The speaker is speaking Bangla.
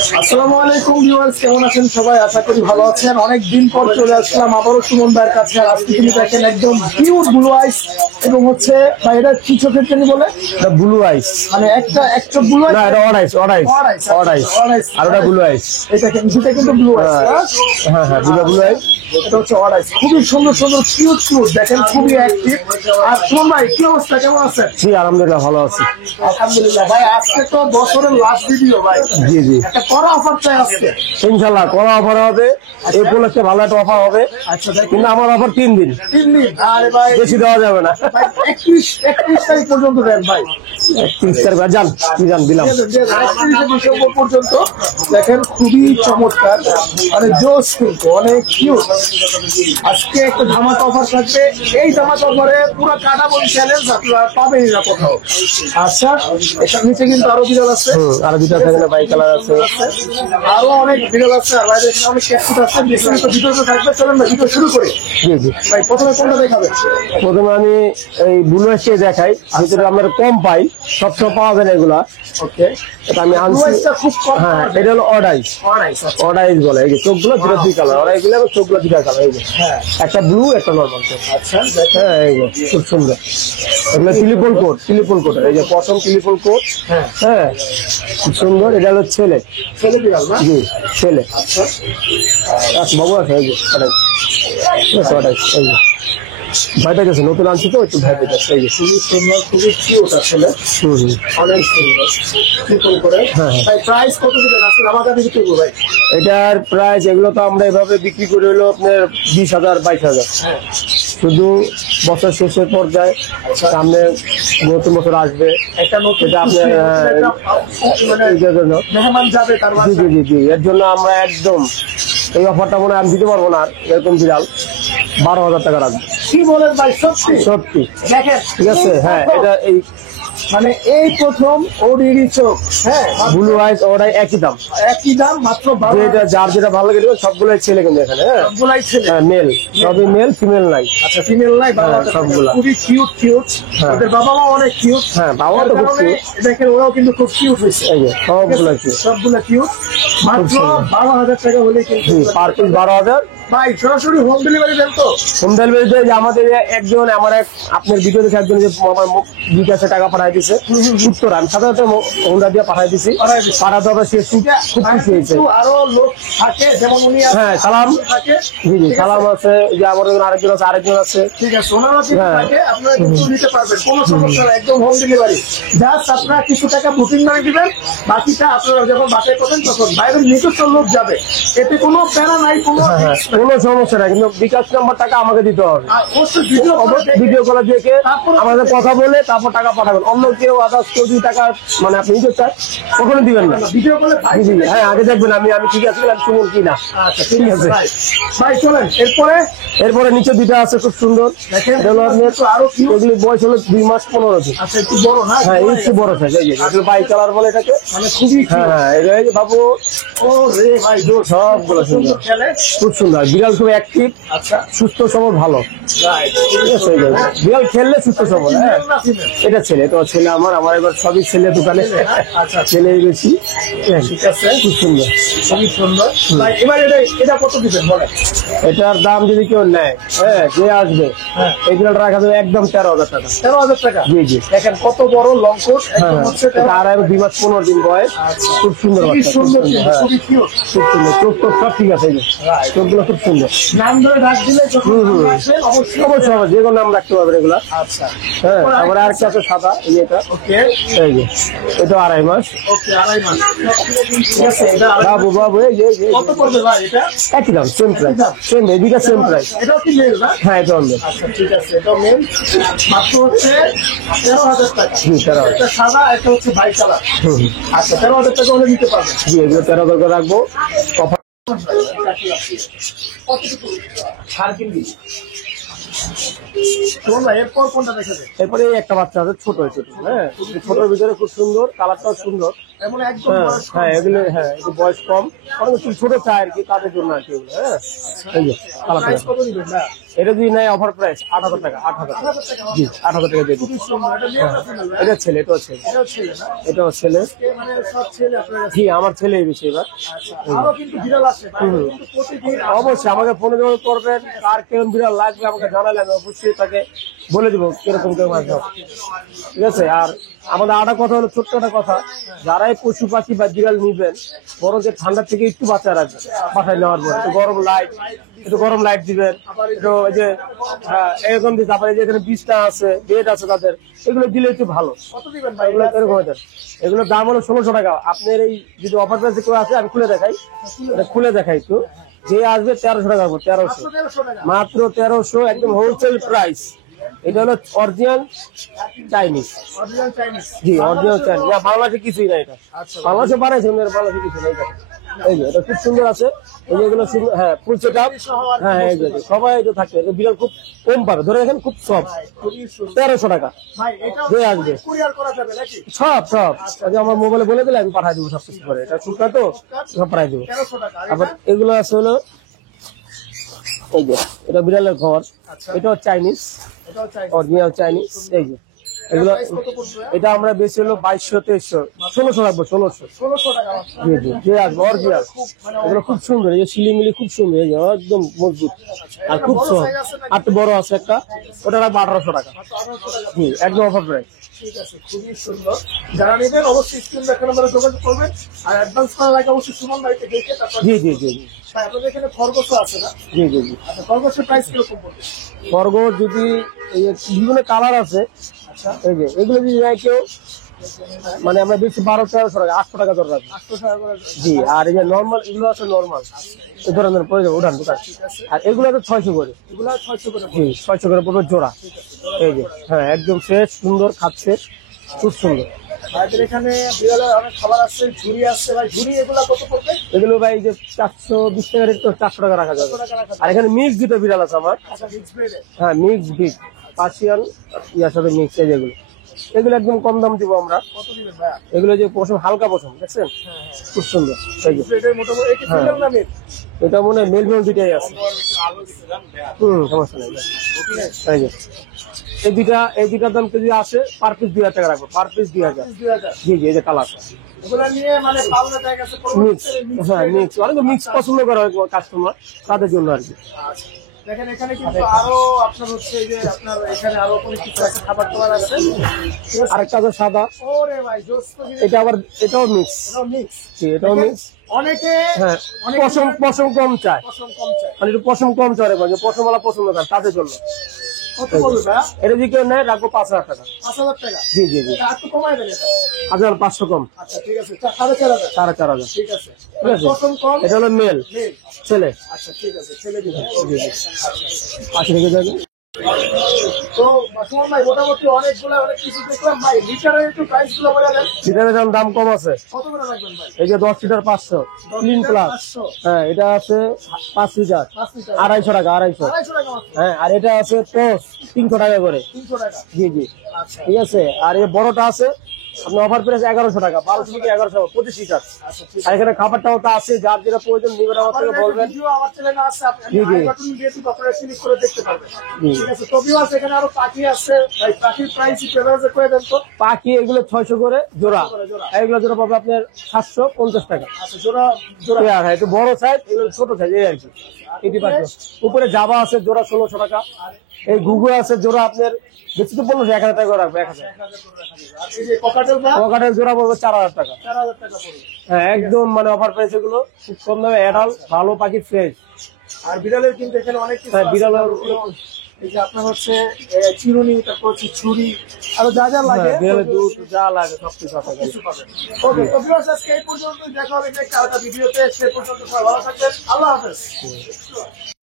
আসসালামু আলাইকুম ভিউয়ার্স, কেমন আছেন সবাই? আশা করি ভালো আছেন। অনেকদিন পর চলে আসলাম আবারও সুমন ভাইয়ের কাছে। আর আজকে তিনি দেখেন একদম পিওর ব্লু আইস এবং হচ্ছে ভাই এটা কি চোখের জন্য বলে ব্লু আইস, মানে একটা ব্লু আইস, না এটা অড আইস, অড আইস, অড আইস, আর ওটা ব্লু আইস। এটা কিন্তু ব্লু আইস। হ্যাঁ হ্যাঁ, ব্লু আইস। এটা হচ্ছে অড আইস, খুবই সুন্দর সুন্দর কিউট কিউট, দেখেন খুবই অ্যাক্টিভ। আর সুমন ভাই কি অবস্থা, কেমন আছেন? জি আলহামদুলিল্লাহ ভালো আছি। আলহামদুলিল্লাহ ভাই, আজকে তো বছরের লাস্ট ভিডিও ভাই। জি জি, একটা কড়া অফার চাই আজকে। ইনশাল্লাহ কড়া অফার হবে, এই উপলক্ষে ভালো একটা অফার হবে। আচ্ছা কিন্তু আমার অফার 3 দিন, 3 দিন। আরে ভাই বেশি দেওয়া যাবে না। ভাই 31 তারিখ পর্যন্ত দেন ভাই। 30 তারিখ যান, কি জান দিলাম। 31 ডিসেম্বর পর্যন্ত দেখেন, খুবই চমৎকার, মানে জোস কিন্তু অনেক কিউট। আজকে একটা ধামাকা অফার থাকবে। এই ধামাকা অফারে পুরো কাটাবন চ্যালেঞ্জ আপনারা পাবেন না কোথাও। আচ্ছা, এটার নিচে কিন্তু আরো বিড়াল আছে, আর দুটো থাকলে বাই কালার আছে, আরো অনেক বিড়াল আছে, আর বাইরে এখানে অনেক ক্যাটফুট আছে। বিস্তারিত ভিডিওতে থাকবে, চলেন না ভিডিও শুরু করি। জি জি। ভাই প্রথমে কোনটা দেখাবে? প্রথমে আমি এই ব্লু আইসে দেখাই, ভিতরে আমরা কম পাই, সবসময় পাওয়া যায় না এগুলা। ওকে, এটা আমি আনছি। খুব কম। হ্যাঁ, এটা হলো অড আইস, অড আইস বলে। এই যে চোখগুলো দুটো দুই কালার, অড আইস গুলো চোখগুলো দুটা কালার। এই যে হ্যাঁ, একটা ব্লু একটা নর্মাল। আচ্ছা হ্যাঁ, এই যে খুব সুন্দর। এগুলো টেলিফোন কোড, টেলিফোন কোড। এই যে প্রথম টেলিফোন কোড। হ্যাঁ হ্যাঁ, খুব সুন্দর। এটা হলো ছেলে। ছেলে বিড়াল না? জি ছেলে। আচ্ছা আচ্ছা বাবু আছে। এই যে অড আইস, এই যে ভাই পেয়েছে, নতুন আনছি তো একটু ভাই পেয়েছে। এই যে খুবই সুন্দর, খুবই কিউট আসলে, অনেক সুন্দর। চিকন করে। হ্যাঁ হ্যাঁ। ভাই প্রাইস কত দিবেন আসলে আমার কাছে বিক্রি করবো ভাই? এটার প্রাইস, এগুলো তো আমরা এভাবে বিক্রি করে হলো আপনার 20,000 22,000। হ্যাঁ, শুধু বছর শেষের পর্যায়ে সামনে নতুন বছর আসবে, একটা নতুন এটা আপনার মানে এটার জন্য। মেহমান যাবে তার জি বাসায়। জি জি জি, এর জন্য আমরা একদম এই অফারটা মনে হয় আমি দিতে পারবো না। আর এরকম বিড়াল 12,000 টাকা রাখবো। কি বলেন ভাই, সত্যি? সত্যি, দেখেন ঠিক আছে। হ্যাঁ, এটা এই মানে এই প্রথম ওডিডি চোখ, হ্যাঁ ব্লু আইস ওরাই একই দাম। একই দাম, মাত্র 12। যেটা যার যেটা ভালো লাগে দেবে, সবগুলোই ছেলে কিন্তু এখানে। হ্যাঁ সবগুলাই ছেলে। হ্যাঁ, মেল, সবই মেল, ফিমেল নাই। আচ্ছা, ফিমেল নাই, বাবা হ্যাঁ, সবগুলা। খুবই কিউট কিউট। হ্যাঁ। ওদের বাবা মা অনেক কিউট। হ্যাঁ, বাবা তো খুব কিউট। দেখেন ওরাও কিন্তু খুব কিউট হয়েছে। এই যে সবগুলো কিউট। সবগুলা কিউট, মাত্র সুন্দর। 12,000 টাকা হলে কিন্তু পার পিস 12,000। ভাই সরাসরি হোম ডেলিভারি দেন তো? হোম ডেলিভারিতে যে আমাদের একজন, আমার এক আপনার ভিডিও দেখে একজন যে আমার বিকাশে টাকা পাঠাই দিছে উত্তর, আমি সাধারণত হোন্ডা দিয়ে পাঠাই দিছি। পাঠাতে হবে, সে খুব খুশি হয়েছে। কিন্তু আরো লোক থাকে, যেমন উনি হ্যাঁ, সালাম। থাকে। জি জি, সালাম আছে, যে আমার আরেকজন আছে, আরেকজন আছে। ঠিক আছে, ওনারা কিন্তু হ্যাঁ। থাকে, আপনারা কিন্তু নিতে পারবেন, কোনো সমস্যা নাই, একদম হোম ডেলিভারি। জাস্ট আপনারা কিছু টাকা বুকিং করে দিবেন, বাকিটা আপনারা যখন বাসায় করবেন তখন বাইরের নিজস্ব লোক যাবে, এতে কোনো প্যারা নাই, কোনো হ্যাঁ, কোনো সমস্যা নাই, কিন্তু বিকাশ নাম্বার টাকা আমাকে দিতে হবে। আর অবশ্যই ভিডিও ভিডিও কলে দেখে আমাদের কথা বলে তারপর টাকা পাঠাবেন। অন্য কেউ আদার্স কেউ যদি টাকা মানে আপনি নিতে চান, কখনো দিবেন না। ভিডিও কলে জি জি, হ্যাঁ, আগে দেখবেন আমি আমি ঠিক আছে আমি শুনুন কি না। আচ্ছা ঠিক আছে ভাই। ভাই চলেন এরপরে। এরপরে নিচে দুইটা আছে খুব সুন্দর। দেখেন, এটা হলো আপনার আরো কি, এগুলি বয়স হলো 2 মাস 15 দিন। আচ্ছা একটু বড় না? হ্যাঁ, এই একটু বড় সাইজ। এই যে এগুলো বাই কালার বলে এটাকে। মানে খুবই হ্যাঁ হ্যাঁ, এটা এই যে বাবু ও রে ভাই, সবগুলো সুন্দর, খেলে। খুব সুন্দর। বিড়াল খুব অ্যাক্টিভ, আচ্ছা সুস্থ সবল, ভালো। রাইট, ঠিক আছে, এই যে বিড়াল খেললে সুস্থ সবল। হ্যাঁ, না ফিমেল? এটা ছেলে, তো ছেলে আমার এবার সবই ছেলে দোকানে। আচ্ছা ছেলেই বেশি। ঠিক আছে, খুব সুন্দর। খুবই সুন্দর ভাই। এবার এটা কত দিবেন বলেন? এটার দাম যদি কেউ নেয়, হ্যাঁ, যে আসবে, হ্যাঁ। এই বিড়ালটা রাখা যাবে একদম 13,000 টাকা। 13,000 টাকা? জি জি। দেখেন কত বড় লং কোট, একদম হ্যাঁ, হচ্ছে এটা আর 2 মাস 15 দিন বয়স। খুব সুন্দর খুবই বাচ্চা, খুব সুন্দর, সুন্দর। হ্যাঁ, খুবই কিউট। খুব সুন্দর। চোখ টোক সব ঠিক আছে। এই যে চোখগুলো খুব সুন্দর। নাম ধরে ডাক দিলে যখন আসবেন অবশ্যই। অবশ্যই হবে, যে কোনো নাম রাখতে পারবেন এগুলা। আচ্ছা হ্যাঁ, তারপরে আরেকটা আছে সাদা, এই এটা। ওকে এই যে এটা 2.5 মাস। ওকে, 2.5 মাস। ঠিক আছে, এটা বাবু বাবু, এই যে কত পড়বে ভাই এটা? একই দাম, সেম প্রাইস, সেম এদিকে সেম প্রাইস। এটাও কি মেল না? হ্যাঁ, এটা অনলাইন। আচ্ছা ঠিক আছে, এটা মেল, মাত্র হচ্ছে 13,000 টাকা। জি 13,000। একটা সাদা, একটা হচ্ছে বাই কালার। আচ্ছা 13,000 টাকা হলে নিতে পারবেন। জি, এগুলো 13,000 করে রাখবো। ছাড় কিনবি শোন ভাই, এরপর কোনটা দেখে দে? এরপরে একটা বাচ্চা আছে, ছোট ছোট। হ্যাঁ, ছোটর ভিতরে খুব সুন্দর, কালারটাও সুন্দর। এমন একদম বয়স কম। হ্যাঁ এগুলো হ্যাঁ একটু বয়স কম, অনেক একটু ছোট চায় আর কি, তাদের জন্য আর কি এগুলো। হ্যাঁ এই যে কালার প্রাইস কত দিবেন না? এটা যদি নেয় অফার প্রাইস ৮,০০০ টাকা, ৮,০০০ টাকা। জি ৮,০০০ টাকা দিয়ে দিচ্ছি। খুবই সুন্দর। এটা নিয়ে আসেন না? এটা ছেলে, এটাও ছেলে, এটাও ছেলে না? এটাও ছেলে। মানে সব ছেলে আপনার কাছে? জি আমার ছেলেই বেশি এবার। আরো কিন্তু বিড়াল আছে ভাই, কিন্তু প্রতিদিন অবশ্যই আমাকে ফোনে যোগাযোগ করবেন, কার কেমন বিড়াল লাগবে আমাকে জানালে আমি অবশ্যই তাকে বলে দেবো কিরকম কেমন আসবে, ঠিক আছে। আর আমাদের আরেকটা কথা হলো, ছোট্ট একটা কথা, যারাই পশু পাখি বা বিড়াল নিবেন বরং যে ঠান্ডা থেকে একটু বাঁচা রাখবেন বাসায় নেওয়ার পর। একটু গরম লাইট দিবেন, একটু ওই যে এরকম দিয়ে, তারপরে যে এখানে বিছনা আছে, বেড আছে তাদের, এগুলো দিলে একটু ভালো। কত দিবেন ভাই? এগুলো এরকম হয়ে যায়। এগুলোর দাম হলো ১৬০০ টাকা। আপনার এই যদি অফার প্রাইসে কেউ আছে আমি খুলে দেখাই, এটা খুলে দেখাই একটু। যে আসবে ১৩০০ টাকা, ১৩০০ 1,300 টাকা। মাত্র ১৩০০, একদম হোলসেল প্রাইস। এটা হলো অরিজিনাল চাইনিজ। Original Chinese. জি অরিজিনাল চাইনিজ, না বাংলাদেশে কিছুই নাই এটা। আচ্ছা। বাংলাদেশে বানাইছে, বাংলাদেশে কিছু নেই এটা। এই যে এটা খুব সুন্দর আছে, এই যে এগুলো সুন্দর, হ্যাঁ ফুল সেট আপ, হ্যাঁ এই যে সবাই এটা থাকে। এটা বিড়াল খুব কম পাবে, ধরে রাখেন খুব সব। খুবই সুন্দর ১৩০০ টাকা ভাই। এটা যে আসবে কুরিয়ার করা যাবে নাকি? সব আজ আমার মোবাইলে বলে দিলে আমি পাঠাই দেবো সব কিছু করে। এটা শুকা তো সব পাঠাই দেবো। 1300 টাকা। আর আবার এটা? এগুলো আছে হলো এই যে এটা বিড়ালের ঘর, আচ্ছা। এটাও চাইনিজ, এটাও চাইনিজ। Original Chinese. এই যে এগুলো, প্রাইস কত পড়বে? এটা আমরা বেশি হলো ২২০০, ২৩০০, ১৬০০ রাখবো, ১৬০০। 1600 টাকা মাত্র। জি জি যে আসবে অরিজিনাল। এগুলো খুব সুন্দর, এই যে শিলিমিলি খুব সুন্দর, এই যে একদম মজবুত আর খুব সহজ। আর একটু বড় আছে একটা, ওটা রাখবো ১৮০০ টাকা। 1800 টাকা। জি একদম অফার প্রাইস। ঠিক আছে, খুবই সুন্দর। যারা নেবেন অবশ্যই স্ক্রিন দেখার নাম্বারে যোগাযোগ করবেন। আর অ্যাডভান্স করার আগে অবশ্যই সুমন ভাইকে দেখে তারপর। জি জি জি জি ভাই আপনাদের এখানে খরগোশও আছে না? জি জি জি আচ্ছা, খরগোশের প্রাইস কিরকম পড়বে? খরগোশ যদি এই যে বিভিন্ন কালার আছে, আচ্ছা, এই যে এগুলো যদি নেয় কেউ, মানে আমরা বেশি ১২০০-১৩০০ টাকা, ৮০০ টাকা ধরে রাখবো। 800 টাকা করে। জি আর এই যে নর্মাল এগুলো আছে, নর্মাল এই ধরনের পড়ে যাবে, উঠান দোকান। আর এগুলো তো 600 করে। এগুলা 600 করে জি 600 করে পড়বে জোড়া। এই যে হ্যাঁ একদম ফ্রেশ সুন্দর, খাচ্ছে খুব সুন্দর। ভাইদের এখানে বিড়ালের অনেক খাবার আছে, ঝুড়ি আছে ভাই। ঝুড়ি এগুলা কত পড়বে? এগুলো ভাই যে ৪২০ টাকা রেট, তো 400 টাকা রাখা যাবে। 400 টাকা রাখা যাবে। আর এখানে মিক্স দুটো বিড়াল আছে আমার, আচ্ছা, মিক্স ব্রেডে। হ্যাঁ মিক্স বিট পার্সিয়ান ইয়ার সাথে মিক্স, এই যেগুলো, এগুলো একদম কম দাম দিব আমরা। কত দিবেন ভাইয়া? এগুলো যে পশম, হালকা পশম, দেখছেন খুব সুন্দর। এই যে ব্রেডের মোটামুটি এই কি হ্যাঁ। ফিল্টার নামে? এটা মনে হয় মেল মেল দুটাই আছে। সমস্যা নেই। এই যে এই দুটার দাম যদি আসে পার পিস ২০০০ টাকা রাখবো, পার পিস ২০০০। 2000। জি জি এই যে কালার এগুলা নিয়ে মানে পাওনা জায়গা আছে মিক্স, হ্যাঁ মিক্স, অনেক মিক্স পছন্দ করে কাস্টমার, তাদের জন্য আর কি। আচ্ছা। দেখেন এখানে কিন্তু আরো আপনার হচ্ছে এই যে আপনার এখানে আরো কোনো কিছু আছে, খাবার দাবার আছে। আরেকটা আছে সাদা, ওরে ভাই জোস তো জিনিস। এটা আবার এটাও মিক্স। এটাও মিক্স। জি এটাও মিক্স। অনেকে হ্যাঁ অনেক পশম কম চায়, পছন্দ কম চায়। মানে একটু পশম কম চায়, পশমওয়ালা পছন্দ করে তাদের জন্য। কত বলবে ভাইয়া? এটা যদি কেউ নেয় রাখবো ৫০০০ টাকা। 5000 টাকা। জি জি জি এটা একটু কমাই দেন এটা। ১৫০০ কম, আচ্ছা ঠিক আছে, 4500। ৪,৫০০। ঠিক আছে। ঠিক আছে পছন্দ কম। এটা হলো মেল, মেল। ছেলে। আচ্ছা ঠিক আছে, ছেলে দিবেন। জি জি ৮০ রেখে যাবে। তো সুমন ভাই মোটামুটি অনেকগুলো অনেক কিছু দেখলাম ভাই। লিটারের একটু প্রাইস গুলো বলে দেন। লিটারের দাম কম আছে, কত করে রাখবেন ভাই? এই যে 10 লিটার ৫০০ ক্লিন প্লাস। 500। হ্যাঁ এটা আছে ৫ লিটার 5 লিটার। ২৫০ টাকা, ২৫০। 250 টাকা মাত্র। হ্যাঁ আর এটা আছে টস ৩০০ টাকা করে। 300 টাকা। জি জি আচ্ছা ঠিক আছে। আর এই বড়টা আছে আপনার অফার প্রাইস ১১০০ টাকা, ১২০০ থেকে ১১০০, ২৫ লিটার। আচ্ছা ঠিক আর এখানে খাবারটাও তো আছে, যার যেটা প্রয়োজন নিবেন আমার থেকে বলবেন। ভিডিও আমার চ্যানেলে আছে, আপনি জি, জি। আই বাটন দিয়ে দিব, আপনারা ক্লিক করে দেখতে পারবেন। জি। ঠিক আছে। তো ভিউয়ার্স এখানে আরো পাখি আছে ভাই। পাখির প্রাইস প্রেফারেন্স করে দেন তো। পাখি এগুলো ৬০০ করে জোড়া, জোড়া। আর এগুলো জোড়া পাবে আপনার ৭৫০ টাকা। আচ্ছা জোড়া জোড়া। হ্যাঁ একটু বড় সাইজ, এগুলো ছোট সাইজ, এই আর কি। এটি পাচ্ছ উপরে জাবা আছে জোড়া ১৬০০ টাকা। এই ঘুঘু আছে জোড়া আপনার বেশি তো ১৫০০, ১০০০ টাকা করে রাখবে, ১০০০। আর এই যে ককাটেল বা পকেটের জোড়া পড়বে ৪০০০ টাকা। 4000 টাকা পড়বে। হ্যাঁ একদম মানে অফার প্রাইস, এগুলো খুব কম দামে অ্যাডাল ভালো পাখি ফ্রেশ। আর বিড়ালের কিন্তু এখানে অনেক কিছু হ্যাঁ আছে। বিড়ালের এই যে আপনার হচ্ছে চিরুনি, তারপর হচ্ছে ছুরি, আরো যা যা লাগে বিড়ালের দুধ যা লাগে সবকিছু আছে। কিছু পাবেন। ওকে তো ভিউয়ার্স আজকে এই পর্যন্ত, দেখা হবে নেক্সট আরেকটা ভিডিওতে। সে পর্যন্ত সবাই ভালো থাকবেন। আল্লাহ হাফেজ।